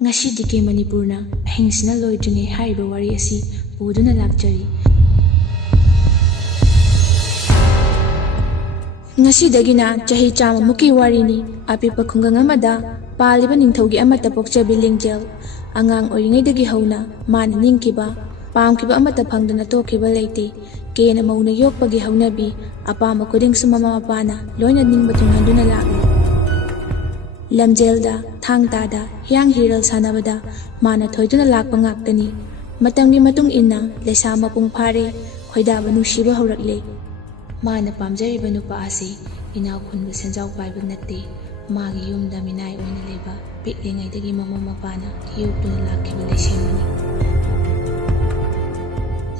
Ngasi Manipurna ahingsina loidringai hariba wari asi puduna lakjari. Ngasidagina chahi chama muki warini apipa khungang amada paliba ningthaugi amata pokchabi lingjel angang oringaidagi hauna mana ningkiba pamkiba amata phangdana tokhiba leite kena mauna yokpagi haunabi apama kuding sumama mapana loina ningba tunghanduna lakli lamjelda thangtada hyang hiral sanabada mana thoiduna lakpa ngaktani matamgi matung inna lesa mapung phare khoidaba nushiba horakle mana pamjariba nupa asi inaw khunba senjaw paiba natte magi yumda minai oina leba piklingaidagi mama mapana yukduna lakhiba lesemani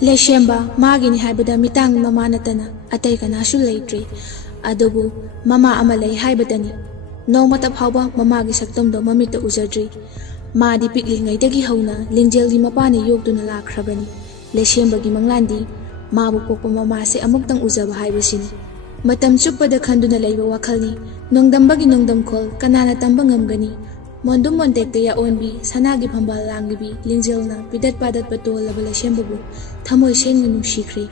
lesemba magini haibada mitang mamanatana atai kanasu leitre adubu mama amalai haibadani Nongmata phawba mamagi saktamdo mamita uzadri madi piklingaidagi hauna lingjelgi mapani yokduna lakhrabani lesembagi manglandi mabu pokpa mamase amuktang uzaba haibasini matam chuppada khanduna leiba wakhalni nongdambagi nongdamkhol kanana tamba ngamgani mondum montekta ya onbi sanagi phambal langibi lingjelna pidat padat patolaba lesembabu thamoi sengna nushikre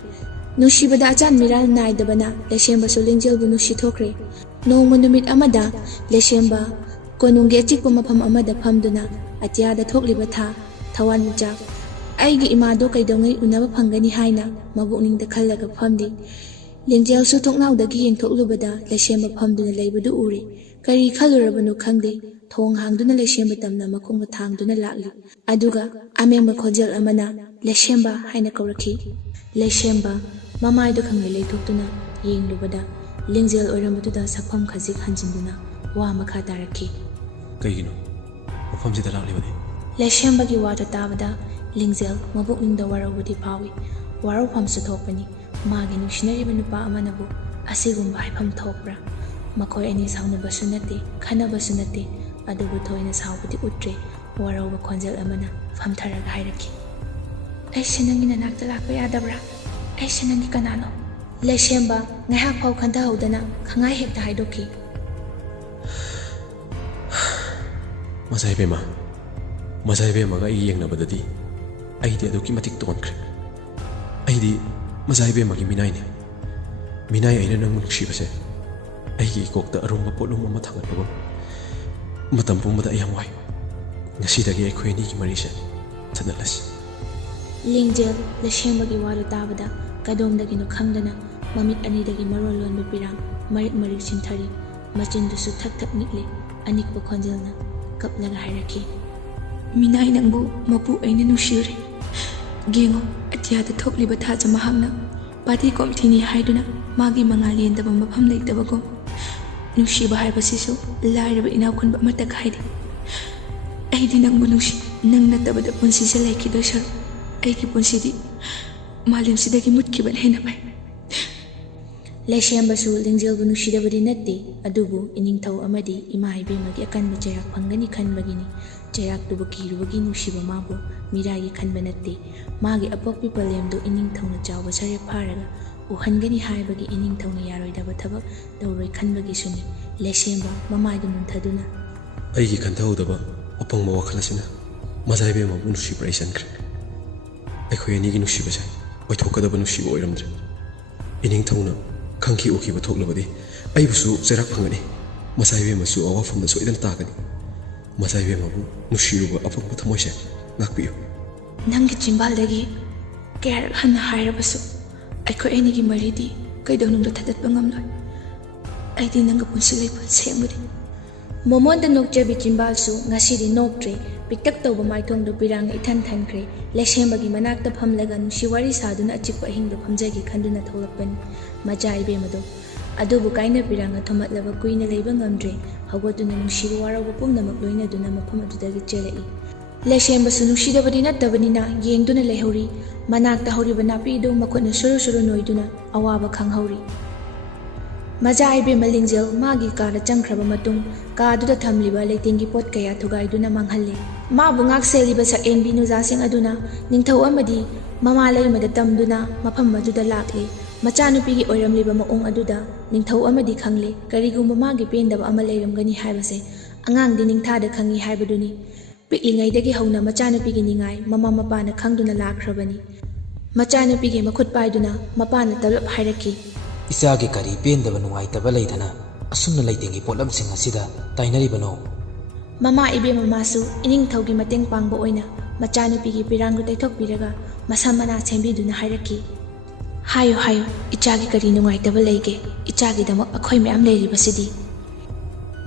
nushibada achan miral naidabana lesembasu lingjelbu nushithokre Nongma numit amada lesemba konunggi achikpa mafam amada phamduna atiyada thokliba tha thawan mujak aigi imado kaidongai unaba phangani haina mabukningda khallaga phamdi lingjel su thoknaudagi yengthoklubada lesemba phamduna leibadu uri kari khalurabanu khangde thong hangduna lesemba tamna makhungba thangduna lakli aduga amengba khojel amana lesemba haina kaurakhi lesemba mamaido khangai leithoktuna yenglubada Lingjel oramatuda sakpham khajik hanjinduna wa makha tarakhi kaigino mafam sida laklibani lesembagi wata tabada lingjel mabukningda warabudi phawi warau phamsu thokpani magi nushinariba nupa amanabu asigumba haifam thokpra makhoi ani saunabasu nate khanabasu nate adubu thoina saubudi utre warauba khonjel amana famtharaga hairakhi aise nangi nanakta lakpa yadabra aise nangi kanano Lesemba ngahak phau khanda haudana khangai hekta haidokhi Masai bema ga yengnabadadi aidi aduki matik tonkre aidi masai bema gi minai aina nang nuksibase aigi kokta arumba polum ama thangatbagom matam pumada ayam wai ngasidagi aikhoini gi marise chanalas Lingjel lesemba gi waru tabada kadomdagi no khangdana mamit anidagi marolon bipirang marik sinthari machindusu thak nikle anikpa khonjelna kaplaga hairaki minai nangbu mapu aina nushire gengo atiyada thokliba tha jamahangna pati komthini haiduna magi mangalien daba mafam leitaba ko nushiba haibasisu lairaba inaw khunba mata khaide aidi nangbu nushi nang natabada punsi se laikido sar aigi punsidi malim sidagi mutkiban hena bai lesembasu lingjelbu nushidabadi natte adubu iningthau amadi ima haibemagi akanba jayak phangani khanbagini jayak tubu kirubagi nushiba mabu miragi khanba natte magi apokpi palemdo iningthau na chawba sare pharaga uhangani haibagi iningthau na yaroidaba thabak dawroi khanbagi suni lesemba mamaidu munthaduna aigi khanthau apangma wakhalasina mazai bema nushi praisan kre akhoi ani gi nushi basai oithokadaba nushi oiramdre iningthau na Kangki uki batok labadi, ay busu serak pangani, masai be masu awa fam da soidan takani, masai be mabu nushiru ba apang pathamoy se nakpiyo. Nanggi chimbal dagi kaya hana haira basu, ay ko eni gi maridi kay daw nung datadat pangamloy, ay di nangga punsilay pun sengmudi. Momon da nokjabi chimbal su ngasi di noktre, pitak tau ba maitong do pirang ithan kre, lesembagi manakta phamlaga nushiwari saduna achikpa hingdo phamjagi khanduna tholakpani. Majai bemado adubu kaina piranga thomatlaba kuina leiba ngamdre hawatuna nushiba warauba pumnamak loina duna mafam adudagi chelai lesemba su nushidabadi nattabanina yengduna leihori manakta horiba napido makhotna suru noiduna awaba khanghauri Majai be malingjel magi kara changkhraba matung kaduda thamliba leitingi pot kaya thugaiduna manghalle mabu ngak seliba sakengbi nujasing aduna ningthau amadi mama leimada tamduna mafam aduda lakle Machanupigi oiramliba maong aduda ningthau amadi khangle karigumba magi pendaba ama leiramgani haibase angang di ningthada khangi haibaduni ꯄꯤꯛꯂꯤꯉꯩꯗꯒꯤ ꯍꯧꯅ ꯃꯆꯥꯅꯨꯄꯤꯒꯤ ꯅꯤꯡꯉꯥꯏ ꯃꯃꯥ ꯃꯄꯥꯅ ꯈꯪꯗꯨꯅ ꯂꯥꯛꯈ꯭ꯔꯕꯅꯤ꯫ ꯃꯆꯥꯅꯨꯄꯤꯒꯤ ꯃꯈꯨꯠ ꯄꯥꯏꯗꯨꯅ ꯃꯄꯥꯅ ꯇꯂꯞ ꯍꯥꯏꯔꯛꯈꯤ, ꯏꯆꯥꯒꯤ ꯀꯔꯤ ꯄꯦꯟꯗꯕ ꯅꯨꯡꯉꯥꯏꯇꯕ ꯂꯩꯗꯅ ꯑꯁꯨꯝꯅ ꯂꯩꯇꯦꯡꯒꯤ ꯄꯣꯠꯂꯝꯁꯤꯡ ꯑꯁꯤꯗ ꯇꯥꯏꯅꯔꯤꯕꯅꯣ? ꯃꯃꯥ ꯏꯕꯦꯝꯃꯁꯨ ꯏꯅꯤꯡꯊꯧꯒꯤ ꯃꯇꯦꯡ ꯄꯥꯡꯕ ꯑꯣꯏꯅ ꯃꯆꯥꯅꯨꯄꯤꯒꯤ ꯄꯤꯔꯥꯡꯗꯨ ꯇꯩꯊꯣꯛꯄꯤꯔꯒ ꯃꯁꯝ ꯃꯅꯥ ꯁꯦꯝꯕꯤꯗꯨꯅ ꯍꯥꯏꯔꯛꯈꯤ, ꯍꯥꯏꯌꯨ ꯍꯥꯏꯌꯨ, ꯏꯆꯥꯒꯤ ꯀꯔꯤ ꯅꯨꯡꯉꯥꯏꯇꯕ ꯂꯩꯒꯦ? ꯏꯆꯥꯒꯤꯗꯃꯛ ꯑꯩꯈꯣꯏ ꯃꯌꯥꯝ ꯂꯩꯔꯤꯕꯁꯤꯗꯤ꯫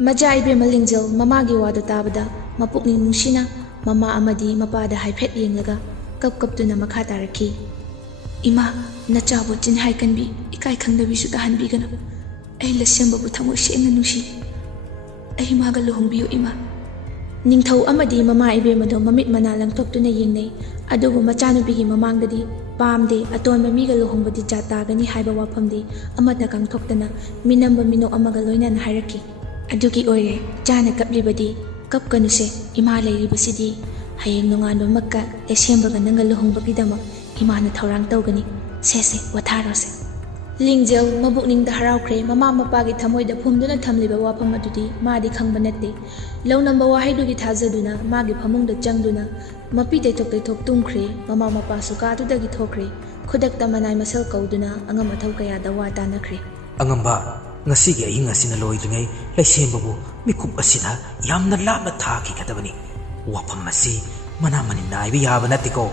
ꯃꯆꯥ ꯏꯕꯦꯝꯃ ꯂꯤꯡꯖꯦꯜ ꯃꯃꯥꯒꯤ ꯋꯥꯗꯨ ꯇꯥꯕꯗ ꯃꯄꯨꯛꯅꯤꯡ ꯅꯨꯡꯁꯤꯅ ꯃꯃꯥ ꯑꯃꯗꯤ ꯃꯄꯥꯗ ꯍꯥꯏꯐꯦꯠ ꯌꯦꯡꯂꯒ ꯀꯞꯇꯨꯅ ꯃꯈꯥ ꯇꯥꯔꯛꯈꯤ, ꯏꯃꯥ, ꯅꯆꯥꯕꯨ ꯆꯤꯟꯍꯥꯏ ꯀꯟꯕꯤ, ꯏꯀꯥꯏ ꯈꯪꯗꯕꯤꯁꯨ ꯇꯥꯍꯟꯕꯤꯒꯅꯨ꯫ ꯑꯩ ꯂꯩꯁꯦꯝꯕꯕꯨ ꯊꯃꯣꯏ ꯁꯦꯡꯅ ꯅꯨꯡꯁꯤ꯫ ꯑꯩ ꯃꯥꯒ ꯂꯨꯍꯣꯡꯕꯤꯌꯨ ꯏꯃꯥ꯫ ꯅꯤꯡꯊꯧ ꯑꯃꯗꯤ ꯃꯃꯥ ꯏꯕꯦꯝꯃꯗꯣ ꯃꯃꯤꯠ ꯃꯅꯥ ꯂꯪꯊꯣꯛꯇꯨꯅ ꯌꯦꯡꯅꯩ꯫ ꯑꯗꯨꯕꯨ ꯃꯆꯥꯅꯨꯄꯤꯒꯤ ꯃꯃꯥꯡꯗꯗꯤ ꯄꯥꯝꯗꯦ, ꯑꯇꯣꯟꯕ ꯃꯤꯒ ꯂꯨꯍꯣꯡꯕꯗꯤ ꯖꯥꯠ ꯇꯥꯒꯅꯤ ꯍꯥꯏꯕ ꯋꯥꯐꯝꯗꯤ ꯑꯃꯠꯇ ꯀꯥꯡꯊꯣꯛꯇꯅ ꯃꯤꯅꯝꯕ ꯃꯤꯅꯣꯛ ꯑꯃꯒ ꯂꯣꯏꯅꯅ ꯍꯥꯏꯔꯛꯈꯤ, ꯑꯗꯨꯒꯤ ꯑꯣꯏꯔꯦ ꯆꯥꯅ ꯀꯞꯂꯤꯕꯗꯤ, ꯀꯞꯀꯅꯨꯁꯦ, ꯏꯃꯥ ꯂꯩꯔꯤꯕꯁꯤꯗꯤ꯫ ꯍꯌꯦꯡ ꯅꯣꯡꯉꯥꯟꯕꯃꯛꯀ ꯂꯩꯁꯦꯝꯕꯒ ꯅꯪꯒ ꯂꯨꯍꯣꯡꯕꯒꯤꯗꯃꯛ ꯏꯃꯥꯅ ꯊꯧꯔꯥꯡ ꯇꯧꯒꯅꯤ꯫ ꯁꯦ ꯋꯥꯊꯥꯔꯣꯁꯦ꯫ ꯂꯤꯡꯖꯦꯜ ꯃꯕꯨꯛꯅꯤꯡꯗ ꯍꯔꯥꯎꯈ꯭ꯔꯦ꯫ ꯃꯃꯥ ꯃꯄꯥꯒꯤ ꯊꯃꯣꯏꯗ ꯐꯨꯝꯗꯨꯅ ꯊꯝꯂꯤꯕ ꯋꯥꯐꯝ ꯑꯗꯨꯗꯤ ꯃꯥꯗꯤ ꯈꯪꯕ ꯅꯠꯇꯦ꯫ ꯂꯧꯅꯝꯕ ꯋꯥꯍꯩꯗꯨꯒꯤ ꯊꯥꯖꯗꯨꯅ ꯃꯥꯒꯤ ꯐꯃꯨꯡꯗ ꯆꯪꯗꯨꯅ ꯃꯄꯤ ꯇꯩꯊꯣꯛ ꯇꯨꯝꯈ꯭ꯔꯦ꯫ ꯃꯃꯥ ꯃꯄꯥꯁꯨ ꯀꯥꯗꯨꯗꯒꯤ ꯊꯣꯛꯈ꯭ꯔꯦ꯫ ꯈꯨꯗꯛꯇ ꯃꯅꯥꯏ ꯃꯁꯜ ꯀꯧꯗꯨꯅ ꯑꯉꯝ ꯑꯊꯧ ꯀꯌꯥꯗ ꯋꯥ ꯇꯥꯅꯈ꯭ꯔꯦ꯫ ꯑꯉꯝꯕ, ꯉꯁꯤꯒꯤ ꯑꯍꯤꯡ ꯑꯁꯤꯅ ꯂꯣꯏꯗ꯭ꯔꯤꯉꯩ ꯂꯩꯁꯦꯝꯕꯕꯨ ꯃꯤꯀꯨꯞ ꯑꯁꯤꯗ ꯌꯥꯝꯅ ꯂꯥꯞꯅ ꯊꯥꯈꯤꯒꯗꯕꯅꯤ꯫ ꯋꯥꯐꯝ ꯑꯁꯤ ꯃꯅꯥ ꯃꯅꯤꯟ ꯅꯥꯏꯕ ꯌꯥꯕ ꯅꯠꯇꯦꯀꯣ꯫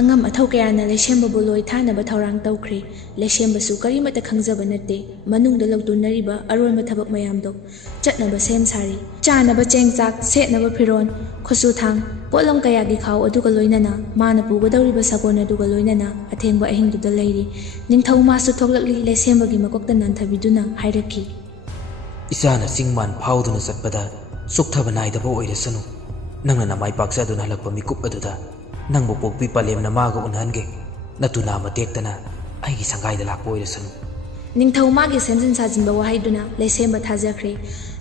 ꯑꯉꯝ ꯑꯊꯧ ꯀꯌꯥꯅ ꯂꯩꯁꯦꯝꯕꯕꯨ ꯂꯣꯏ ꯊꯥꯅꯕ ꯊꯧꯔꯥꯡ ꯇꯧꯈ꯭ರೆ꯫ ꯂꯩꯁꯦꯝꯕꯁꯨ ꯀꯔꯤꯃꯠꯇ ꯈꯪꯖꯕ ꯅꯠꯇꯦ꯫ ꯃꯅꯨꯡꯗ ꯂꯧꯇꯨꯅꯔꯤꯕ ꯑꯔꯣꯟꯕ ꯊꯕꯛ ꯃꯌꯥꯝꯗꯣ ꯆꯠꯅꯕ ꯁꯦꯝ ꯁꯥꯔꯤ꯫ ꯆꯥꯅꯕ ꯆꯦꯡ ꯆꯥꯛ, ꯁꯦꯠꯅꯕ ꯐꯤꯔꯣꯜ, ꯈꯨꯠꯁꯨ ꯊꯥꯡ, ꯄꯣꯠꯂꯝ ꯀꯌꯥꯒꯤ ꯈꯥꯎ ꯑꯗꯨꯒ ꯂꯣꯏꯅꯅ ꯃꯥꯅ ꯄꯨꯒꯗꯧꯔꯤꯕ ꯁꯒꯣꯜ ꯑꯗꯨꯒ ꯂꯣꯏꯅꯅ ꯑꯊꯦꯡꯕ ꯑꯍꯤꯡꯗꯨꯗ ꯂꯩꯔꯤ꯫ ꯅꯤꯡꯊꯧ ꯃꯥꯁꯨ ꯊꯣꯛꯂꯛꯂꯤ꯫ ꯂꯩꯁꯦꯝꯕꯒꯤ ꯃꯀꯣꯛꯇ ꯅꯟꯊꯕꯤꯗꯨꯅ ꯍꯥꯏꯔꯛꯈꯤ, ꯏꯆꯥꯅ ꯆꯤꯡꯃꯥꯟ ꯐꯥꯎꯗꯨꯅ ꯆꯠꯄꯗ ꯆꯣꯛꯊꯕ ꯅꯥꯏꯗꯕ ꯑꯣꯏꯔꯁꯅꯨ꯫ ꯅꯪꯅ ꯅꯃꯥꯏ ꯄꯥꯛꯆꯗꯨꯅ ꯍꯜꯂꯛꯄ ꯃꯤꯀꯨꯞ ꯑꯗꯨꯗ ꯅꯪꯕꯨ ꯄꯣꯛꯄꯤ ꯄꯂꯦꯝꯅ ꯃꯥꯒ ꯎꯅꯍꯟꯒꯦ꯫ ꯅꯇꯨ ꯅꯥꯝꯃ ꯇꯦꯛꯇꯅ ꯑꯩꯒꯤ ꯁꯪꯒꯥꯏꯗ ꯂꯥꯛꯄ ꯑꯣꯏꯔꯁꯅꯨ꯫ ꯅꯤꯡꯊꯧ ꯃꯥꯒꯤ ꯁꯦꯝꯖꯤꯟ ꯁꯥꯖꯤꯟꯕ ꯋꯥꯍꯩꯗꯨꯅ ꯂꯩꯁꯦꯝꯕ ꯊꯥꯖꯈ꯭ꯔꯦ꯫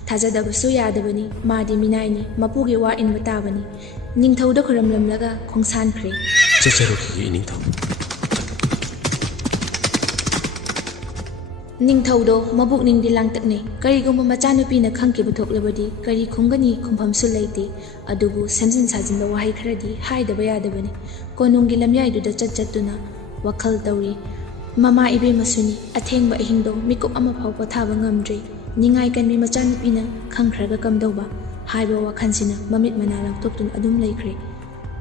ꯊꯥꯖꯗꯕꯁꯨ ꯌꯥꯗꯕꯅꯤ, ꯃꯥꯗꯤ ꯃꯤꯅꯥꯏꯅꯤ, ꯃꯄꯨꯒꯤ ꯋꯥ ꯏꯟꯕ ꯇꯥꯕꯅꯤ꯫ ꯅꯤꯡꯊꯧꯗ ꯈꯨꯔꯝꯂꯝꯂꯒ ꯈꯣꯡꯁꯥꯟꯈ꯭ꯔꯦ꯫ ꯆꯠꯆꯔꯨꯈꯤꯒꯦ ꯏꯅꯤꯡꯊꯧ꯫ ꯅꯤꯡꯊꯧꯗꯣ ꯃꯕꯨꯛꯅꯤꯡꯗꯤ ꯂꯥꯡꯇꯛꯅꯩ꯫ ꯀꯔꯤꯒꯨꯝꯕ ꯃꯆꯥꯅꯨꯄꯤꯅ ꯈꯪꯈꯤꯕ ꯊꯣꯛꯂꯕꯗꯤ ꯀꯔꯤ ꯈꯨꯝꯒꯅꯤ ꯈꯨꯝꯐꯝꯁꯨ ꯂꯩꯇꯦ꯫ ꯑꯗꯨꯕꯨ ꯁꯦꯝꯖꯤꯟ ꯁꯥꯖꯤꯟꯕ ꯋꯥꯍꯩ ꯈꯔꯗꯤ ꯍꯥꯏꯗꯕ ꯌꯥꯗꯕꯅꯤ꯫ ꯀꯣꯅꯨꯡꯒꯤ ꯂꯝꯌꯥꯏꯗꯨꯗ ꯆꯠꯇꯨꯅ ꯋꯥꯈꯜ ꯇꯧꯔꯤ꯫ ꯃꯃꯥ ꯏꯕꯦꯝꯃꯁꯨꯅꯤ꯫ ꯑꯊꯦꯡꯕ ꯑꯍꯤꯡꯗꯣ ꯃꯤꯀꯨꯞ ꯑꯃꯐꯥꯎ ꯄꯣꯊꯥꯕ ꯉꯝꯗ꯭ꯔꯦ꯫ ꯅꯤꯡꯉꯥꯏ ꯀꯟꯕꯤ ꯃꯆꯥꯅꯨꯄꯤꯅ ꯈꯪꯈ꯭ꯔꯒ ꯀꯝꯗꯧꯕ ꯍꯥꯏꯕ ꯋꯥꯈꯜꯁꯤꯅ ꯃꯃꯤꯠ ꯃꯅꯥ ꯂꯥꯡꯊꯣꯛꯇꯨꯅ ꯑꯗꯨꯝ ꯂꯩꯈ꯭ꯔꯦ꯫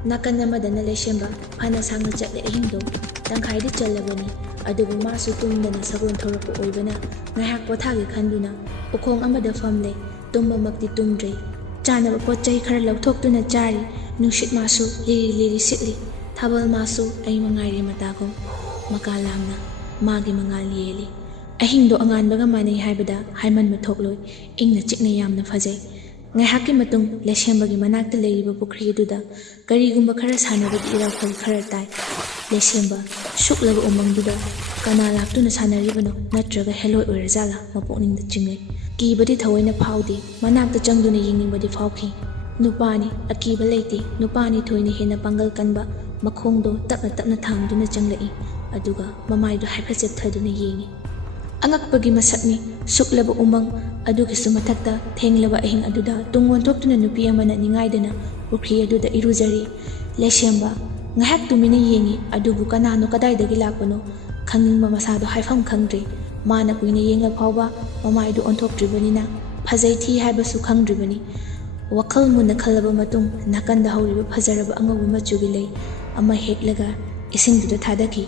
ꯅꯥꯀꯟ ꯑꯃꯗꯅ ꯂꯩꯁꯦꯝꯕ ꯐꯅ ꯁꯥꯡꯅ ꯆꯠꯂꯦ꯫ ꯑꯍꯤꯡꯗꯣ ꯇꯪꯈꯥꯏꯗꯤ ꯆꯜꯂꯕꯅꯤ꯫ ꯑꯗꯨꯕꯨ ꯃꯥꯁꯨ ꯇꯨꯝꯗꯅ ꯁꯒꯣꯜ ꯊꯧꯔꯛꯄ ꯑꯣꯏꯕꯅ ꯉꯥꯏꯍꯥꯛ ꯄꯣꯊꯥꯒꯦ ꯈꯟꯗꯨꯅ ꯎꯈꯣꯡ ꯑꯃꯗ ꯐꯝꯂꯦ꯫ ꯇꯨꯝꯕꯃꯛꯇꯤ ꯇꯨꯝꯗ꯭ꯔꯦ꯫ ꯆꯥꯅꯕ ꯄꯣꯠ ꯆꯩ ꯈꯔ ꯂꯧꯊꯣꯛꯇꯨꯅ ꯆꯥꯔꯤ꯫ ꯅꯨꯡꯁꯤꯠ ꯃꯥꯁꯨ ꯂꯤꯔꯤ ꯂꯤꯔꯤ ꯁꯤꯠꯂꯤ꯫ ꯊꯥꯕꯜ ꯃꯥꯁꯨ ꯑꯩ ꯃꯉꯥꯏꯔꯦ ꯃꯇꯥꯒꯨꯝ ꯃꯀꯥ ꯂꯥꯝꯅ ꯃꯥꯒꯤ ꯃꯉꯥꯜ ꯌꯦꯜꯂꯤ꯫ ꯑꯍꯤꯡꯗꯣ ꯑꯉꯥꯟꯕꯒ ꯃꯥꯟꯅꯩ ꯍꯥꯏꯕꯗ ꯍꯥꯏꯃꯟꯕ ꯊꯣꯛꯂꯣꯏ꯫ ꯏꯪꯅ ꯆꯤꯛꯅ ꯌꯥꯝꯅ ꯐꯖꯩ꯫ ꯉꯥꯏꯍꯥꯛꯀꯤ ꯃꯇꯨꯡ ꯂꯩꯁꯦꯝꯕꯒꯤ ꯃꯅꯥꯛꯇ ꯂꯩꯔꯤꯕ ꯄꯨꯈ꯭ꯔꯤ ꯑꯗꯨꯗ ꯀꯔꯤꯒꯨꯝꯕ ꯈꯔ ꯁꯥꯟꯅꯕꯒꯤ ꯏꯔꯥꯎꯈꯣꯜ ꯈꯔ ꯇꯥꯏ꯫ ꯂꯩꯁꯦꯝꯕ ꯁꯨꯛꯂꯕ ꯎꯃꯪꯗꯨꯗ ꯀꯅꯥ ꯂꯥꯛꯇꯨꯅ ꯁꯥꯟꯅꯔꯤꯕꯅꯣ? ꯅꯠꯇ꯭ꯔꯒ ꯍꯦꯂꯣꯏ ꯑꯣꯏꯔꯖꯥꯠꯂꯥ? ꯃꯄꯨꯛꯅꯤꯡꯗ ꯆꯤꯡꯂꯩ꯫ ꯀꯤꯕꯗꯤ ꯊꯑꯣꯏꯅ ꯐꯥꯎꯗꯦ꯫ ꯃꯅꯥꯛꯇ ꯆꯪꯗꯨꯅ ꯌꯦꯡꯅꯤꯡꯕꯗꯤ ꯐꯥꯎꯈꯤ꯫ ꯅꯨꯄꯥꯅꯤ, ꯑꯀꯤꯕ ꯂꯩꯇꯦ꯫ ꯅꯨꯄꯥꯅꯤ ꯊꯣꯏꯅ ꯍꯦꯟꯅ ꯄꯥꯡꯒꯜ ꯀꯟꯕ ꯃꯈꯣꯡꯗꯣ ꯇꯞꯅ ꯇꯞꯅ ꯊꯥꯡꯗꯨꯅ ꯆꯪꯂꯛꯏ꯫ ꯑꯗꯨꯒ ꯃꯃꯥꯏꯗꯣ ꯍꯥꯏꯐꯦꯠ ꯆꯦꯞꯊꯗꯨꯅ ꯌꯦꯡꯉꯤ꯫ ꯑꯉꯛꯄꯒꯤ ꯃꯁꯛꯅꯤ꯫ ꯁꯨꯛꯂꯕ ꯎꯃꯪ ꯑꯗꯨꯒꯤꯁꯨ ꯃꯊꯛꯇ ꯊꯦꯡꯂꯕ ꯑꯍꯤꯡ ꯑꯗꯨꯗ ꯇꯨꯡ ꯑꯣꯟꯊꯣꯛꯇꯨꯅ ꯅꯨꯄꯤ ꯑꯃꯅ ꯅꯤꯡꯉꯥꯏꯗꯅ ꯄꯨꯈ꯭ꯔꯤ ꯑꯗꯨꯗ ꯏꯔꯨꯖꯔꯤ꯫ ꯂꯩꯁꯦꯝꯕ ꯉꯥꯏꯍꯥꯛ ꯇꯨꯃꯤꯟꯅ ꯌꯦꯡꯉꯤ꯫ ꯑꯗꯨꯕꯨ ꯀꯅꯥꯅꯣ, ꯀꯗꯥꯏꯗꯒꯤ ꯂꯥꯛꯄꯅꯣ ꯈꯪꯅꯤꯡꯕ ꯃꯁꯥꯗꯣ ꯍꯥꯏꯐꯝ ꯈꯪꯗ꯭ꯔꯦ꯫ ꯃꯥꯅ ꯀꯨꯏꯅ ꯌꯦꯡꯂ ꯐꯥꯎꯕ ꯃꯃꯥꯏꯗꯨ ꯑꯣꯟꯊꯣꯛꯇ꯭ꯔꯤꯕꯅꯤꯅ ꯐꯖꯩ ꯊꯤ ꯍꯥꯏꯕꯁꯨ ꯈꯪꯗ꯭ꯔꯤꯕꯅꯤ꯫ ꯋꯥꯈꯜ ꯃꯨꯟꯅ ꯈꯜꯂꯕ ꯃꯇꯨꯡ ꯅꯥꯀꯟꯗ ꯍꯧꯔꯤꯕ ꯐꯖꯔꯕ ꯑꯉꯧꯕ ꯃꯆꯨꯒꯤ ꯂꯩ ꯑꯃ ꯍꯦꯛꯂꯒ ꯏꯁꯤꯡꯗꯨꯗ ꯊꯥꯗꯈꯤ꯫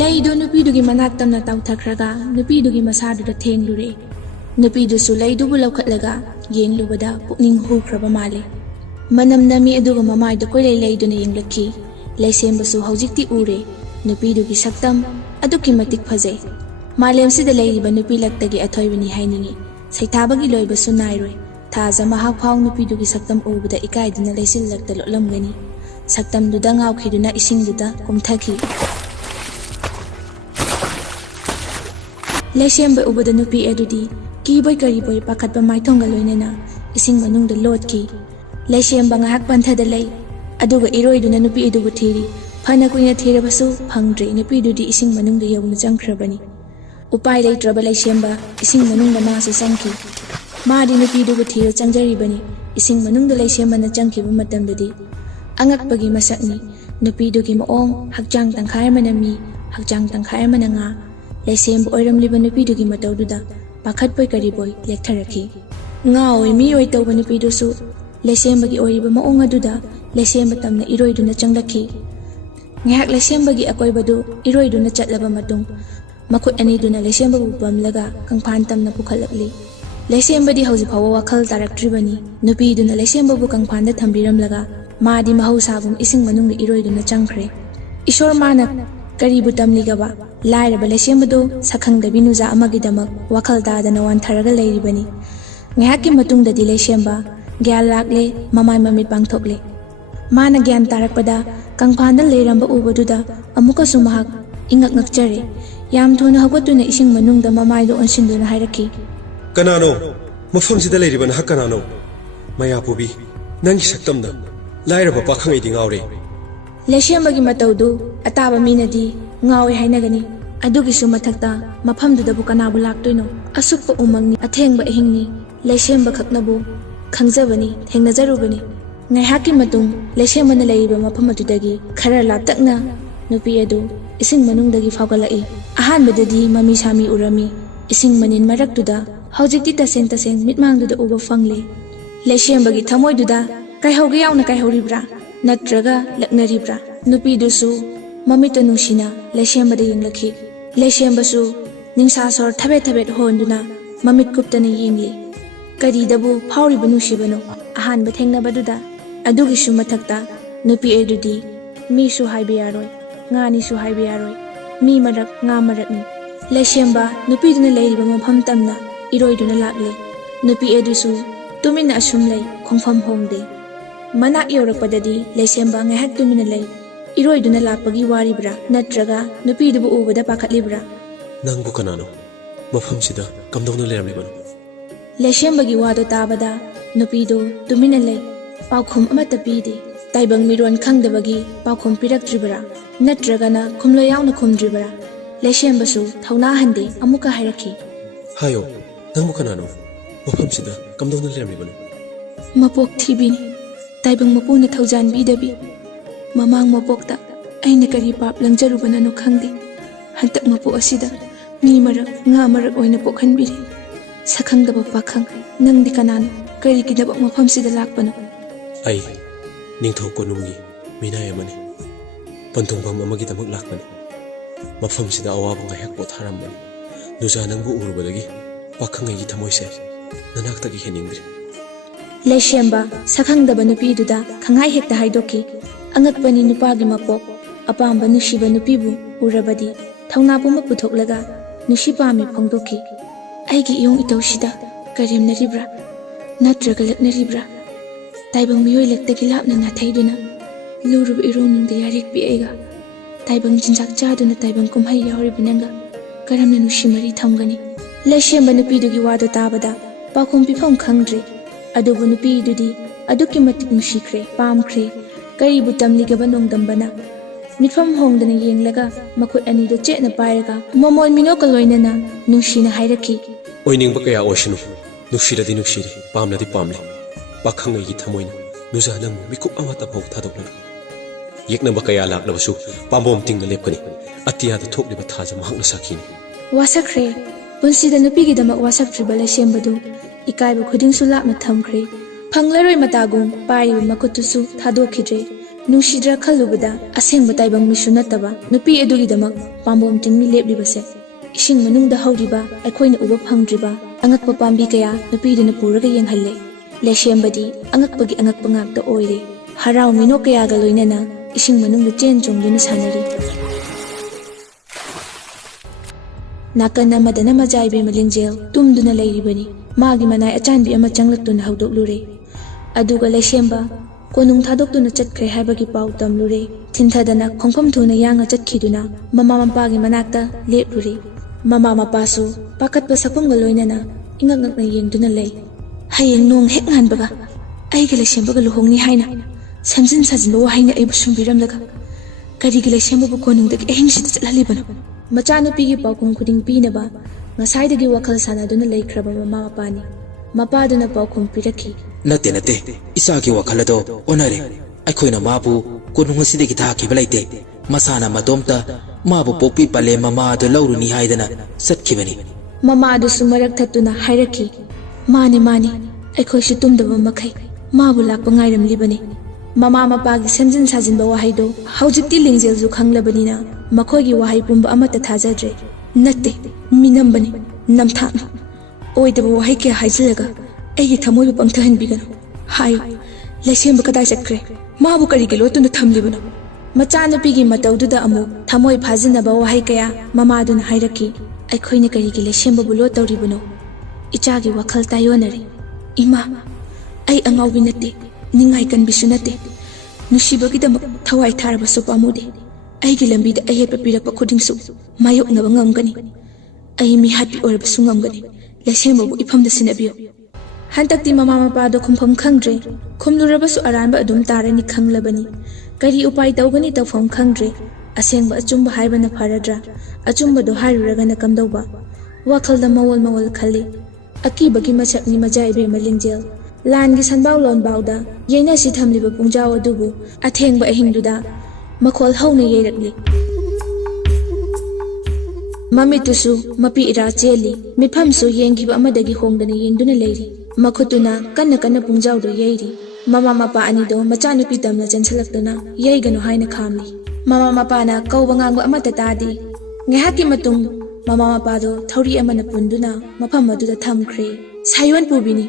ꯂꯩꯗꯨ ꯅꯨꯄꯤꯗꯨꯒꯤ ꯃꯅꯥꯛ ꯇꯝꯅ ꯇꯥꯎꯊꯈ꯭ꯔꯒ ꯅꯨꯄꯤꯗꯨꯒꯤ ꯃꯁꯥꯗꯨꯗ ꯊꯦꯡꯂꯨꯔꯦ꯫ ꯅꯨꯄꯤꯗꯨꯁꯨ ꯂꯩꯗꯨꯕꯨ ꯂꯧꯈꯠꯂꯒ ꯌꯦꯡꯂꯨꯕꯗ ꯄꯨꯛꯅꯤꯡ ꯍꯨꯈ꯭ꯔꯕ ꯃꯥꯜꯂꯦ꯫ ꯃꯅꯝ ꯅꯝꯃꯤ ꯑꯗꯨꯒ ꯃꯃꯥꯏꯗ ꯀꯣꯏꯂꯩ ꯂꯩꯗꯨꯅ ꯌꯦꯡꯂꯛꯈꯤ꯫ ꯂꯩꯁꯦꯝꯕꯁꯨ ꯍꯧꯖꯤꯛꯇꯤ ꯎꯔꯦ꯫ ꯅꯨꯄꯤꯗꯨꯒꯤ ꯁꯛꯇꯝ ꯑꯗꯨꯛꯀꯤ ꯃꯇꯤꯛ ꯐꯖꯩ꯫ ꯃꯥꯂꯦꯝꯁꯤꯗ ꯂꯩꯔꯤꯕ ꯅꯨꯄꯤ ꯂꯛꯇꯒꯤ ꯑꯊꯣꯏꯕꯅꯤ ꯍꯥꯏꯅꯤꯡꯉꯤ꯫ ꯁꯩꯊꯥꯕꯒꯤ ꯂꯣꯏꯕꯁꯨ ꯅꯥꯏꯔꯣꯏ꯫ ꯊꯥꯖ ꯃꯍꯥꯛ ꯐꯥꯎ ꯅꯨꯄꯤꯗꯨꯒꯤ ꯁꯛꯇꯝ ꯎꯕꯗ ꯏꯀꯥꯏꯗꯨꯅ ꯂꯩꯆꯤꯜꯂꯛꯇ ꯂꯣꯠꯂꯝꯒꯅꯤ꯫ ꯁꯛꯇꯝꯗꯨꯗ ꯉꯥꯎꯈꯤꯗꯨꯅ ꯏꯁꯤꯡꯗꯨꯗ ꯀꯨꯝꯊꯈꯤ꯫ ꯂꯩꯁꯦꯝꯕ ꯎꯕꯗ ꯅꯨꯄꯤ ꯑꯗꯨꯗꯤ ꯀꯤꯕꯣꯏ ꯀꯔꯤꯕꯣꯏ ꯄꯥꯈꯠꯄ ꯃꯥꯏꯊꯣꯡꯒ ꯂꯣꯏꯅꯅ ꯏꯁꯤꯡ ꯃꯅꯨꯡꯗ ꯂꯣꯠꯈꯤ꯫ ꯂꯩꯁꯦꯝꯕ ꯉꯥꯏꯍꯥꯛ ꯄꯟꯊꯗ ꯂꯩ꯫ ꯑꯗꯨꯒ ꯏꯔꯣꯏꯗꯨꯅ ꯅꯨꯄꯤ ꯑꯗꯨꯕꯨ ꯊꯤꯔꯤ꯫ ꯐꯅ ꯀꯨꯏꯅ ꯊꯤꯔꯕꯁꯨ ꯐꯪꯗ꯭ꯔꯦ꯫ ꯅꯨꯄꯤꯗꯨꯗꯤ ꯏꯁꯤꯡ ꯃꯅꯨꯡꯗ ꯌꯧꯅ ꯆꯪꯈ꯭ꯔꯕꯅꯤ꯫ ꯎꯄꯥꯏ ꯂꯩꯇ꯭ꯔꯕ ꯂꯩꯁꯦꯝꯕ ꯏꯁꯤꯡ ꯃꯅꯨꯡꯗ ꯃꯥꯁꯨ ꯆꯪꯈꯤ꯫ Madi nupidugu thiyo changjari ising manungda laisembana changkiba matamdadi angakpagi masakni nupidugi maong hakjang tangkhai amana mi hakjang tangkhai amana nga laisembu oiramliba nupidugi matawduda pakhatpoi kariboi lektharakhi ngaoi mi oi tawba nupidusu laisembagi oiriba maong aduda laisemba tamna iroiduna changlakhi ngahak laisembagi akoibadu iroiduna chatlaba matung makhut aniduna laisembabu pamlaga kangphan tamna pukhalakli laisemba di hauji phawa wakhal taraktribani nupiduna laisemba bu kangphanda thambiramlaga madi mahausagum ising manungda iroiduna changkhre ishor mana karibu tamligaba lairaba laisemba do sakhangda binuja amagidamak wakhal dadana wantharaga leiribani ngahaki matungda di laisemba gyan lakle mamai mamit pangthokle mana gyan tarakpada kangphanda leiramba ubaduda amuka sumahak ingak ngakchare yam thuna hagwatuna ising manungda mamai do onsinduna hairakhi Kanano, mafamsida leiriban hak kanano. Maya pubi, nangi saktamda. Lairaba pakhang idi ngaure. Laisembagi matawdu ataba minadi ngawe hainagani. Adugisu mathakta mafamdudabu kanabu laktoino. Asukpa umangni athengba ehingni. Laisemba khaknabu khangjabani thengnajarubani. Ngaihaki matung laisembana leiriba mafamadudagi khara laptakna nupi adu ising manungdagi fawgalai. Ahanbadadi mami sami urami. Ising manin maraktuda Haujikti taseng mitmangduda uba fangle. Laisembagi thamoiduda kaihauga yauna kaihauribra natraga laknaribra. Nupidusu mamita nungsina laisembada yenglakhi. Laisembasu ningsasor thabet honduna mamit kuptana yengli. Karidabu phauriba nungsibano ahanba thengnabaduda adugisu mathakta nupi edudi misu haiba yaroi ngani su haiba yaroi mi marak nga marakni. Laisemba nupiduna leiriba mafam tamna iroiduna lakle nupi edusu tumina asum lay khongfam hongde manak yorakpadadi laisemba ngahak tumina lay iroiduna lakpagi waribra natraga nupi dubu ubada pakhatlibra Nangbu kanano, mafamsida kamdawna leiramlibano. Laisembagi wado tabada nupi do tumina lay paukhum amata pide taibang miron khangdabagi paukhum piraktribra natragana khumlo yauna khumdribra Laisembasu thauna hande amuka hairakhi Hayo, nangbu kanano, mafamsida kamdawna leiramlibano. Mapok thibini taibang mapuna thaujan bidabi mamang mapokta aina kari pap langjarubana no khangdi hantak mapo asida mi marak nga marak oina pokhanbiri sakhangdaba pakhang nangdi kanano kari kidabak mafamsida lakpano Ai, ningthau konumgi minay amani. Pantungbam amagidamak lakpani. Mafamsida awaba ngahak potharambani. Nuja nangbu urubadagi pakhangay thamoise nanaktagi heningdri. Laisemba sakhangdaba nupiduda khangai hekta haidoki angakpani nupagi mapok apamba nusiba nupibu urabadi thauna puma puthoklaga nusipami phongdoki aigi iyong itawsida karimnaribra natraga laknaribra taibang miyoi lektagi lapna nathaiduna lurub ironungda yarik piega taibang jinjak chaduna taibang kumhai yauribinanga karamna nusimari thamgani Laisemba nupidugi wado tabada pakhum pifam khangdre adubu nupidudi aduki matik nusikre pamkhre karibu tamligaba nongdambana mitfam hongdana yenglaga makhut anida chetna pairaga momol minoka loinana nungsina hairakhi Oiningba kaya oshinu, nuksiradi nuksiri, pamnadi pamle. Pakhangay thamoina, nuja nangbu mikup amata phau thadokna. Yeknaba kaya laknabasu pambom tingna lepkani. Atiyada thokliba thaja mahakna sakhini. Wasakre punsida nupigidamak wasaktriba laisembadu ikaiba khudingsu lakna thamkhre phanglaroi matagum paiba makutusu thadokhidre nungsidra khalubada asengba taibang misu nataba nupi edugidamak pambom tingmi leplibase ising manungda hauriba aikhoina uba phangdriba angakpa pambi kaya nupiduna puraga yenghalle laisembadi angakpagi angakpa ngakta oire harau mino kaya ga loinana ising manungda chen chongduna sanari Nakana madana majaibe malingjel tumduna leiribani magi manai achanbi ama changlaktuna haudoklure aduga laisemba konung thadokduna chatkre haibagi pau tamlure thinthadana khongpham thuna yanga chatkiduna mama mampagi manakta leplure mama mapasu pakatpa sakpamga loinana ingakngakna yengduna lei hayeng nong hek nganbaga aigi laisembaga luhongni haina samjin sajinba wahaina aibu sumbiramlaga karigi laisembabu konungdagi ehingsida chathalibano Machanupigi paukum kuding pinaba ngasai dagi wakal sanaduna laikraba mama mapani ꯃꯄꯥꯗꯨꯅ ꯄꯥꯎꯈꯨꯝ ꯄꯤꯔꯛꯈꯤ꯫ ꯅꯠꯇꯦ ꯅꯠꯇꯦ, ꯏꯆꯥꯒꯤ ꯋꯥꯈꯜ ꯑꯗꯣ ꯑꯣꯟꯅꯔꯦ꯫ ꯑꯩꯈꯣꯏꯅ ꯃꯥꯕꯨ ꯀꯣꯅꯨꯡ ꯑꯁꯤꯗꯒꯤ ꯊꯥꯈꯤꯕ ꯂꯩꯇꯦ꯫ ꯃꯁꯥꯅ ꯃꯇꯣꯝꯇ ꯃꯥꯕꯨ ꯄꯣꯛꯄꯤ ꯄꯂꯦꯝ ꯃꯃꯥ ꯑꯗꯨ ꯂꯧꯔꯨꯅꯤ ꯍꯥꯏꯗꯅ ꯆꯠꯈꯤꯕꯅꯤ꯫ ꯃꯃꯥꯗꯨꯁꯨ ꯃꯔꯛ ꯊꯠꯇꯨꯅ ꯍꯥꯏꯔꯛꯈꯤ, ꯃꯥꯅꯤ ꯃꯥꯅꯤ, ꯑꯩꯈꯣꯏꯁꯨ ꯇꯨꯝꯗꯕ ꯃꯈꯩ ꯃꯥꯕꯨ ꯂꯥꯛꯄ ꯉꯥꯏꯔꯝꯂꯤꯕꯅꯤ꯫ ꯃꯃꯥ ꯃꯄꯥꯒꯤ ꯁꯦꯝꯖꯤꯟ ꯁꯥꯖꯤꯟꯕ ꯋꯥꯍꯩꯗꯣ ꯍꯧꯖꯤꯛꯇꯤ ꯂꯤꯡꯖꯦꯜꯁꯨ ꯈꯪꯂꯕꯅꯤꯅ ꯃꯈꯣꯏꯒꯤ ꯋꯥꯍꯩ ꯄꯨꯝꯕ ꯑꯃꯠꯇ ꯊꯥꯖꯗ꯭ꯔꯦ꯫ ꯅꯠꯇꯦ, ꯃꯤꯅꯝꯕꯅꯤ, ꯅꯝꯊꯥꯛꯅꯤ꯫ ꯑꯣꯏꯗꯕ ꯋꯥꯍꯩ ꯀꯌꯥ ꯍꯥꯏꯖꯤꯜꯂꯒ ꯑꯩꯒꯤ ꯊꯃꯣꯏꯕꯨ ꯄꯪꯊꯍꯟꯕꯤꯒꯅꯨ꯫ ꯍꯥꯏꯌꯨ, ꯂꯩꯁꯦꯝꯕ ꯀꯗꯥꯏ ꯆꯠꯈ꯭ꯔꯦ? ꯃꯥꯕꯨ ꯀꯔꯤꯒꯤ ꯂꯣꯠꯇꯨꯅ ꯊꯝꯂꯤꯕꯅꯣ? ꯃꯆꯥꯅꯨꯄꯤꯒꯤ ꯃꯇꯧꯗꯨꯗ ꯑꯃꯨꯛ ꯊꯃꯣꯏ ꯐꯥꯖꯤꯟꯅꯕ ꯋꯥꯍꯩ ꯀꯌꯥ ꯃꯃꯥꯗꯨꯅ ꯍꯥꯏꯔꯛꯈꯤ꯫ ꯑꯩꯈꯣꯏꯅ ꯀꯔꯤꯒꯤ ꯂꯩꯁꯦꯝꯕꯕꯨ ꯂꯣꯠꯇꯧꯔꯤꯕꯅꯣ? ꯏꯆꯥꯒꯤ ꯋꯥꯈꯜ ꯇꯥꯏꯌꯣꯟꯅꯔꯦ꯫ ꯏꯃꯥ, ꯑꯩ ꯑꯉꯥꯎꯕꯤ ꯅꯠꯇꯦ, ꯅꯤꯡꯉꯥꯏ ꯀꯟꯕꯤꯁꯨ ꯅꯠꯇꯦ꯫ ꯅꯨꯡꯁꯤꯕꯒꯤꯗꯃꯛ ꯊꯋꯥꯏ ꯊꯥꯔꯕꯁꯨ ꯄꯥꯝꯃꯨꯗꯦ꯫ ꯑꯩꯒꯤ ꯂꯝꯕꯤꯗ ꯑꯌꯦꯠꯄ ꯄꯤꯔꯛꯄ ꯈꯨꯗꯤꯡꯁꯨ ꯃꯥꯌꯣꯛꯅꯕ ꯉꯝꯒꯅꯤ꯫ ꯑꯩ ꯃꯤꯍꯥꯠꯄꯤ ꯑꯣꯏꯔꯕꯁꯨ ꯉꯝꯒꯅꯤ꯫ ꯂꯩꯁꯦꯝꯕꯕꯨ ꯏꯐꯝꯗ ꯁꯤꯟꯅꯕꯤꯌꯨ꯫ ꯍꯟꯗꯛꯇꯤ ꯃꯃꯥ ꯃꯄꯥꯗꯣ ꯈꯨꯝꯐꯝ ꯈꯪꯗ꯭ꯔꯦ꯫ ꯈꯨꯝꯂꯨꯔꯕꯁꯨ ꯑꯔꯥꯟꯕ ꯑꯗꯨꯝ ꯇꯥꯔꯅꯤ ꯈꯪꯂꯕꯅꯤ꯫ ꯀꯔꯤ ꯎꯄꯥꯏ ꯇꯧꯒꯅꯤ ꯇꯧꯐꯝ ꯈꯪꯗ꯭ꯔꯦ꯫ ꯑꯁꯦꯡꯕ ꯑꯆꯨꯝꯕ ꯍꯥꯏꯕꯅ ꯐꯔꯗ꯭ꯔꯥ? ꯑꯆꯨꯝꯕꯗꯣ ꯍꯥꯏꯔꯨꯔꯒꯅ ꯀꯝꯗꯧꯕ? ꯋꯥꯈꯜꯗ ꯃꯋꯣꯜ ꯃꯋꯣꯜ ꯈꯜꯂꯤ꯫ ꯑꯀꯤꯕꯒꯤ ꯃꯁꯛꯅꯤ ꯃꯆꯥ ꯏꯕꯦꯝꯃ ꯂꯤꯡꯖꯦꯜ꯫ ꯂꯥꯟꯒꯤ ꯁꯟꯕꯥꯎ ꯂꯣꯟꯕꯥꯎꯗ ꯌꯩꯅꯁꯤ ꯊꯝꯂꯤꯕ ꯄꯨꯡꯖꯥꯎ ꯑꯗꯨꯕꯨ ꯑꯊꯦꯡꯕ ꯑꯍꯤꯡꯗꯨꯗ ꯃꯈꯣꯜ ꯍꯧꯅ ꯌꯩꯔꯛꯂꯤ꯫ ꯃꯃꯤꯠꯇꯨꯁꯨ ꯃꯄꯤ ꯏꯔꯥ ꯆꯦꯜꯂꯤ꯫ ꯃꯤꯠꯐꯝꯁꯨ ꯌꯦꯡꯈꯤꯕ ꯑꯃꯗꯒꯤ ꯍꯣꯡꯗꯅ ꯌꯦꯡꯗꯨꯅ ꯂꯩꯔꯤ꯫ ꯃꯈꯨꯠꯇꯨꯅ ꯀꯟꯅ ꯀꯟꯅ ꯄꯨꯡꯖꯥꯎꯗꯣ ꯌꯩꯔꯤ꯫ ꯃꯃꯥ ꯃꯄꯥ ꯑꯅꯤꯗꯣ ꯃꯆꯥꯅꯨꯄꯤ ꯇꯝꯅ ꯆꯦꯟꯁꯤꯜꯂꯛꯇꯨꯅ ꯌꯩꯒꯅꯨ ꯍꯥꯏꯅ ꯈꯥꯝꯂꯤ꯫ ꯃꯃꯥ ꯃꯄꯥꯅ ꯀꯧꯕ ꯉꯥꯡꯕ ꯑꯃꯠꯇ ꯇꯥꯗꯦ꯫ ꯉꯥꯏꯍꯥꯛꯀꯤ ꯃꯇꯨꯡ ꯃꯃꯥ ꯃꯄꯥꯗꯣ ꯊꯧꯔꯤ ꯑꯃꯅ ꯄꯨꯟꯗꯨꯅ ꯃꯐꯝ ꯑꯗꯨꯗ ꯊꯝꯈ꯭ꯔꯦ꯫ ꯁꯥꯌꯣꯟ ꯄꯨꯕꯤꯅꯤ,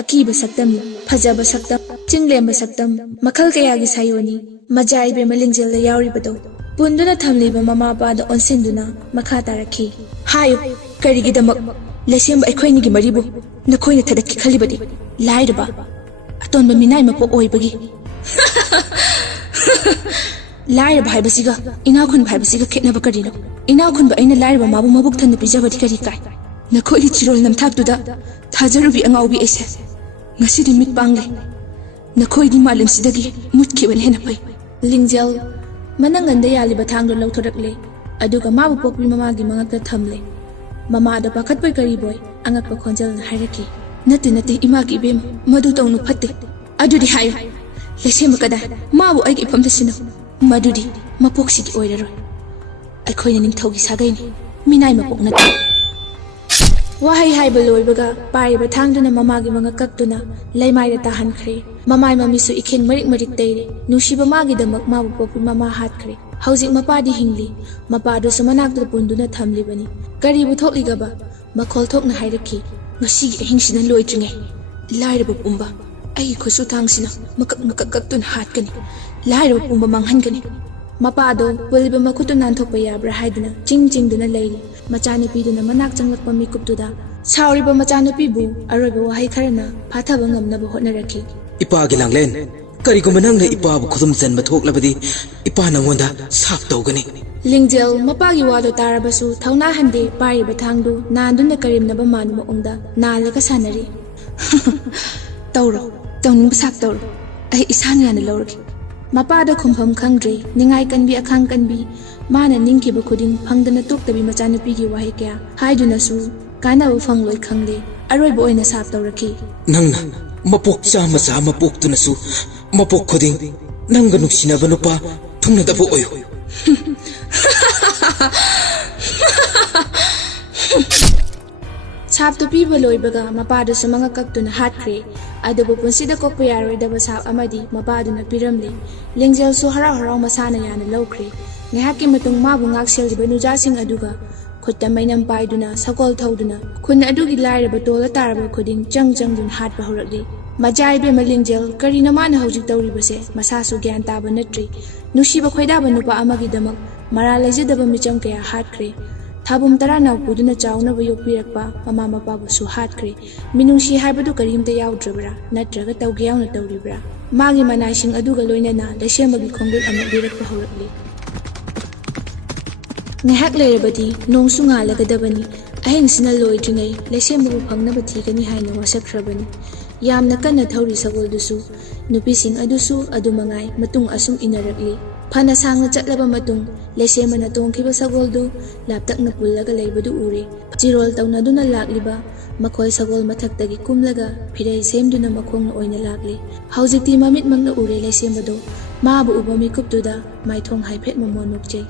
ꯑꯀꯤꯕ ꯁꯛꯇꯝꯅꯤ, ꯐꯖꯕ ꯁꯛꯇꯝ, ꯆꯤꯡꯂꯦꯝꯕ ꯁꯛꯇꯝ, ꯃꯈꯜ ꯀꯌꯥꯒꯤ ꯁꯥꯌꯣꯟꯅꯤ ꯃꯆꯥ ꯏꯕꯦꯝꯃ ꯂꯤꯡꯖꯦꯜꯗ ꯌꯥꯎꯔꯤꯕꯗꯣ꯫ ꯄꯨꯟꯗꯨꯅ ꯊꯝꯂꯤꯕ ꯃꯃꯥ ꯃꯄꯥꯗ ꯑꯣꯟꯁꯤꯟꯗꯨꯅ ꯃꯈꯥ ꯇꯥꯔꯛꯈꯤ꯫ ꯍꯥꯏꯌꯨ, ꯀꯔꯤꯒꯤꯗꯃꯛ ꯂꯩꯁꯦꯝꯕ ꯑꯩꯈꯣꯏꯅꯤꯒꯤ ꯃꯔꯤꯕꯨ ꯅꯈꯣꯏꯅ ꯊꯗꯠꯀꯦ ꯈꯜꯂꯤꯕꯗꯤ? ꯂꯥꯏꯔꯕ, ꯑꯇꯣꯟꯕ ꯃꯤꯅꯥꯏ ꯃꯄꯣꯛ ꯑꯣꯏꯕꯒꯤ꯫ ꯂꯥꯏꯔꯕ ꯍꯥꯏꯕꯁꯤꯒ ꯏꯅꯥꯎꯈꯨꯟꯕ ꯍꯥꯏꯕꯁꯤꯒ ꯈꯦꯠꯅꯕ ꯀꯔꯤꯅꯣ? ꯏꯅꯥꯎꯈꯨꯟꯕ ꯑꯩꯅ ꯂꯥꯏꯔꯕ ꯃꯥꯕꯨ ꯃꯕꯨꯛ ꯊꯟꯅ ꯄꯤꯖꯕꯗꯤ ꯀꯔꯤ ꯀꯥꯏ? ꯅꯈꯣꯏꯒꯤ ꯆꯤꯔꯣꯜ ꯅꯝꯊꯥꯛꯇꯨꯗ ꯊꯥꯖꯔꯨꯕꯤ ꯑꯉꯥꯎꯕꯤ ꯑꯩꯁꯦ ꯉꯁꯤꯗꯤ ꯃꯤꯠ ꯄꯥꯡꯂꯦ꯫ ꯅꯈꯣꯏꯒꯤ ꯃꯥꯂꯦꯝꯁꯤꯗꯒꯤ ꯃꯨꯠꯈꯤꯕꯅ ꯍꯦꯟꯅ ꯐꯩ꯫ ꯂꯤꯡꯖꯦꯜ ꯃꯅꯪꯒꯟꯗ ꯌꯥꯜꯂꯤꯕ ꯊꯥꯡꯗꯣ ꯂꯧꯊꯣꯔꯛꯂꯦ꯫ ꯑꯗꯨꯒ ꯃꯥꯕꯨ ꯄꯣꯛꯄꯤ ꯃꯃꯥꯒꯤ ꯃꯉꯛꯇ ꯊꯝꯂꯦ꯫ ꯃꯃꯥꯗ ꯄꯥꯈꯠꯄꯣꯏ ꯀꯔꯤꯕꯣꯏ ꯑꯉꯛꯄ ꯈꯣꯟꯖꯦꯜꯅ ꯍꯥꯏꯔꯛꯈꯤ꯫ ꯅꯠꯇꯦ ꯅꯠꯇꯦ ꯏꯃꯥꯒꯤ ꯏꯕꯦꯝꯃ, ꯃꯗꯨ ꯇꯧꯅꯨ, ꯐꯠꯇꯦ꯫ ꯑꯗꯨꯗꯤ ꯍꯥꯏꯌꯨ, ꯂꯩꯁꯦꯝꯕ ꯀꯗꯥꯏ? ꯃꯥꯕꯨ ꯑꯩꯒꯤ ꯏꯐꯝꯗ ꯁꯤꯟꯅꯧ꯫ ꯃꯗꯨꯗꯤ ꯃꯄꯣꯛꯁꯤꯒꯤ ꯑꯣꯏꯔꯔꯣꯏ꯫ ꯑꯩꯈꯣꯏꯅ ꯅꯤꯡꯊꯧꯒꯤ ꯁꯥꯒꯩꯅꯤ, ꯃꯤꯅꯥꯏ ꯃꯄꯣꯛ ꯅꯠꯇꯦ꯫ ꯋꯥꯍꯩ ꯍꯥꯏꯕ ꯂꯣꯏꯕꯒ ꯄꯥꯏꯔꯤꯕ ꯊꯥꯡꯗꯨꯅ ꯃꯃꯥꯒꯤ ꯃꯉꯛ ꯀꯛꯇꯨꯅ ꯂꯩꯃꯥꯏꯗ ꯇꯥꯍꯟꯈ꯭ꯔꯦ꯫ ꯃꯃꯥꯏ ꯃꯃꯤꯠꯁꯨ ꯏꯈꯦꯟ ꯃꯔꯤꯛ ꯃꯔꯤꯛ ꯇꯩꯔꯦ꯫ ꯅꯨꯡꯁꯤꯕ ꯃꯥꯒꯤꯗꯃꯛ ꯃꯥꯕꯨ ꯄꯣꯛꯄꯤ ꯃꯃꯥ ꯍꯥꯠꯈ꯭ꯔꯦ꯫ ꯍꯧꯖꯤꯛ ꯃꯄꯥꯗꯤ ꯍꯤꯡꯂꯤ꯫ ꯃꯄꯥꯗꯨꯁꯨ ꯃꯅꯥꯛꯇ ꯄꯨꯟꯗꯨꯅ ꯊꯝꯂꯤꯕꯅꯤ꯫ ꯀꯔꯤꯕꯨ ꯊꯣꯛꯂꯤꯒꯕ? ꯃꯈꯣꯜ ꯊꯣꯛꯅ ꯍꯥꯏꯔꯛꯈꯤ꯫ ꯉꯁꯤꯒꯤ ꯑꯍꯤꯡꯁꯤꯅ ꯂꯣꯏꯗ꯭ꯔꯤꯉꯩ ꯂꯥꯏꯔꯕ ꯄꯨꯝꯕ ꯑꯩꯒꯤ ꯈꯨꯠꯁꯨ ꯊꯥꯡꯁꯤꯅ ꯃꯀꯛ ꯃꯀꯛ ꯀꯛꯇꯨꯅ ꯍꯥꯠꯀꯅꯤ꯫ ꯂꯥꯏꯔꯕ ꯄꯨꯝꯕ ꯃꯥꯡꯍꯟꯒꯅꯤ꯫ ꯃꯄꯥꯗꯣ ꯄꯨꯜꯂꯤꯕ ꯃꯈꯨꯠꯇꯨ ꯅꯥꯟꯊꯣꯛꯄ ꯌꯥꯕ꯭ꯔꯥ ꯍꯥꯏꯗꯨꯅ ꯆꯤꯡ ꯆꯤꯡꯗꯨꯅ ꯂꯩꯔꯤ꯫ ꯃꯆꯥꯅꯨꯄꯤꯗꯨꯅ ꯃꯅꯥꯛ ꯆꯪꯂꯛꯄ ꯃꯤꯀꯨꯞꯇꯨꯗ ꯁꯥꯎꯔꯤꯕ ꯃꯆꯥꯅꯨꯄꯤꯕꯨ ꯑꯔꯣꯏꯕ ꯋꯥꯍꯩ ꯈꯔꯅ ꯐꯥꯊꯕ ꯉꯝꯅꯕ ꯍꯣꯠꯅꯔꯛꯈꯤ꯫ ꯏꯄꯥꯒꯤ ꯂꯥꯡꯂꯦꯟ, ꯀꯔꯤꯒꯨꯝꯕ ꯅꯪꯅ ꯏꯄꯥꯕꯨ ꯈꯨꯗꯨꯝ ꯆꯟꯕ ꯊꯣꯛꯂꯕꯗꯤ ꯏꯄꯥ ꯅꯪꯉꯣꯟꯗ ꯁꯥꯞ ꯇꯧꯒꯅꯤ꯫ ꯂꯤꯡꯖꯦꯜ ꯃꯄꯥꯒꯤ ꯋꯥꯗꯣ ꯇꯥꯔꯕꯁꯨ ꯊꯧꯅꯥ ꯍꯟꯗꯦ꯫ ꯄꯥꯏꯔꯤꯕ ꯊꯥꯡꯗꯨ ꯅꯥꯟꯗꯨꯅ ꯀꯔꯦꯝꯅꯕ ꯃꯥꯟꯕ ꯃꯑꯣꯡꯗ ꯅꯥꯜꯂꯒ ꯁꯥꯟꯅꯔꯤ꯫ ꯇꯧꯔꯣ, ꯇꯧꯅꯤꯡꯕ ꯁꯥꯞ ꯇꯧꯔꯣ, ꯑꯩ ꯏꯁꯥꯅ ꯌꯥꯅ ꯂꯧꯔꯒꯦ꯫ ꯃꯄꯥꯗ ꯈꯨꯝꯐꯝ ꯈꯪꯗ꯭ꯔꯦ꯫ ꯅꯤꯡꯉꯥꯏ ꯀꯟꯕꯤ ꯑꯈꯥꯡ ꯀꯟꯕꯤ ꯃꯥꯅ ꯅꯤꯡꯈꯤꯕ ꯈꯨꯗꯤꯡ ꯐꯪꯗꯅ ꯇꯣꯛꯇꯕꯤ ꯃꯆꯥꯅꯨꯄꯤꯒꯤ ꯋꯥꯍꯩ ꯀꯌꯥ ꯍꯥꯏꯗꯨꯅꯁꯨ ꯀꯥꯟꯅꯕ ꯐꯪꯂꯣꯏ ꯈꯪꯂꯦ꯫ ꯑꯔꯣꯏꯕ ꯑꯣꯏꯅ ꯁꯥꯞ ꯇꯧꯔꯛꯈꯤ꯫ ꯅꯪꯅ ꯃꯄꯣꯛ ꯆꯥꯝꯃ ꯆꯥꯝꯃ ꯄꯣꯛꯇꯨꯅꯁꯨ ꯃꯄꯣꯛ ꯈꯨꯗꯤꯡ ꯅꯪꯒ ꯅꯨꯡꯁꯤꯅꯕ ꯅꯨꯄꯥ ꯊꯨꯡꯅꯗꯕ ꯑꯣꯏꯌꯨ꯫ ꯁꯥꯞꯇꯨ ꯄꯤꯕ ꯂꯣꯏꯕꯒ ꯃꯄꯥꯗꯨꯁꯨ ꯃꯉꯛ ꯀꯛꯇꯨꯅ ꯍꯥꯠꯈ꯭ꯔꯦ꯫ ꯑꯗꯨꯕꯨ ꯄꯨꯟꯁꯤꯗ ꯀꯣꯛꯄ ꯌꯥꯔꯣꯏꯗꯕ ꯁꯥꯞ ꯑꯃꯗꯤ ꯃꯄꯥꯗꯨꯅ ꯄꯤꯔꯝꯂꯦ꯫ ꯂꯤꯡꯖꯦꯜꯁꯨ ꯍꯔꯥꯎ ꯍꯔꯥꯎ ꯃꯁꯥꯅ ꯌꯥꯅ ꯂꯧꯈ꯭ꯔꯦ꯫ ꯉꯥꯏꯍꯥꯛꯀꯤ ꯃꯇꯨꯡ ꯃꯥꯕꯨ ꯉꯥꯛꯁꯦꯜꯂꯤꯕ ꯅꯨꯖꯥꯁꯤꯡ ꯑꯗꯨꯒ ꯈꯨꯠꯇ ꯃꯩꯅꯝ ꯄꯥꯏꯗꯨꯅ ꯁꯒꯣꯜ ꯊꯧꯗꯨꯅ ꯈꯨꯟ ꯑꯗꯨꯒꯤ ꯂꯥꯏꯔꯕ ꯇꯣꯜꯂ ꯇꯥꯔꯕ ꯈꯨꯗꯤꯡ ꯆꯪ ꯆꯪꯗꯨꯅ ꯍꯥꯠꯄ ꯍꯧꯔꯛꯂꯤ꯫ ꯃꯆꯥ ꯏꯕꯦꯝꯃ ꯂꯤꯡꯖꯦꯜ, ꯀꯔꯤꯅꯣ ꯃꯥꯅ ꯍꯧꯖꯤꯛ ꯇꯧꯔꯤꯕꯁꯦ? ꯃꯁꯥꯁꯨ ꯒ꯭ꯌꯥꯟ ꯇꯥꯕ ꯅꯠꯇ꯭ꯔꯤ꯫ ꯅꯨꯡꯁꯤꯕ ꯈꯣꯏꯗꯥꯕ ꯅꯨꯄꯥ ꯑꯃꯒꯤꯗꯃꯛ ꯃꯔꯥꯜ ꯂꯩꯖꯗꯕ ꯃꯤꯆꯝ ꯀꯌా ꯍꯥꯠꯈ꯭ꯔꯦ꯫ ꯊꯥꯕꯨꯝ ꯇꯔꯥꯅꯥꯎ ꯄꯨꯗꯨꯅ ꯆꯥꯎꯅꯕ ꯌꯣꯛꯄꯤꯔꯛꯄ ꯃꯃꯥ ꯃꯄꯥꯕꯨꯁꯨ ꯍꯥꯠꯈ꯭ꯔꯦ꯫ ꯃꯤꯅꯨꯡꯁꯤ ꯍꯥꯏꯕꯗꯨ ꯀꯔꯤꯝꯇ ꯌꯥꯎꯗ꯭ꯔꯕ꯭ꯔꯥ? ꯅꯠꯇ꯭ꯔꯒ ꯇꯧꯒꯦ ꯌꯥꯎꯅ ꯇꯧꯔꯤꯕ꯭ꯔꯥ? ꯃꯥꯒꯤ ꯃꯅꯥꯏꯁꯤꯡ ꯑꯗꯨꯒ ꯂꯣꯏꯅꯅ ꯂꯩꯁꯦꯝꯕꯒꯤ ꯈꯣꯡꯒꯨꯜ ꯑꯃꯨꯛ ꯂꯤꯔꯛꯄ ꯍꯧꯔꯛꯂꯤ꯫ ꯉꯥꯏꯍꯥꯛ ꯂꯩꯔꯕꯗꯤ ꯅꯣꯡꯁꯨ ꯉꯥꯜꯂꯒꯗꯕꯅꯤ꯫ ꯑꯍꯤꯡꯁꯤꯅ ꯂꯣꯏꯗ꯭ꯔꯤꯉꯩ ꯂꯩꯁꯦꯝꯕꯕꯨ ꯐꯪꯅꯕ ꯊꯤꯒꯅꯤ ꯍꯥꯏꯅ ꯋꯥꯁꯛꯈ꯭ꯔꯕꯅꯤ꯫ ꯌꯥꯝꯅ ꯀꯟꯅ ꯊꯧꯔꯤ ꯁꯒꯣꯜꯗꯨꯁꯨ꯫ ꯅꯨꯄꯤꯁꯤꯡ ꯑꯗꯨꯁꯨ ꯑꯗꯨꯃꯉꯥꯏ ꯃꯇꯨꯡ ꯑꯁꯨꯝ ꯏꯟꯅꯔꯛꯂꯤ꯫ ꯐꯅ ꯁꯥꯡꯅ ꯆꯠꯂꯕ ꯃꯇꯨꯡ ꯂꯩꯁꯦꯝꯕꯅ ꯇꯣꯡꯈꯤꯕ ꯁꯒꯣꯜꯗꯨ ꯂꯥꯞꯇꯛꯅ ꯄꯨꯜꯂꯒ ꯂꯩꯕꯗꯨ ꯎꯔꯦ꯫ ꯆꯤꯔꯣꯜ ꯇꯧꯅꯗꯨꯅ ꯂꯥꯛꯂꯤꯕ ꯃꯈꯣꯏ ꯁꯒꯣꯜ ꯃꯊꯛꯇꯒꯤ ꯀꯨꯝꯂꯒ ꯐꯤꯔꯩ ꯁꯦꯝꯗꯨꯅ ꯃꯈꯣꯡꯅ ꯑꯣꯏꯅ ꯂꯥꯛꯂꯤ꯫ ꯍꯧꯖꯤꯛꯇꯤ ꯃꯃꯤꯠꯃꯛꯅ ꯎꯔꯦ ꯂꯩꯁꯦꯝꯕꯗꯣ, ꯃꯥꯕꯨ ꯎꯕ ꯃꯤꯀꯨꯞꯇꯨꯗ ꯃꯥꯏꯊꯣꯡ ꯍꯥꯏꯐꯦꯠ ꯃꯃꯣꯟ ꯅꯣꯛꯆꯩ꯫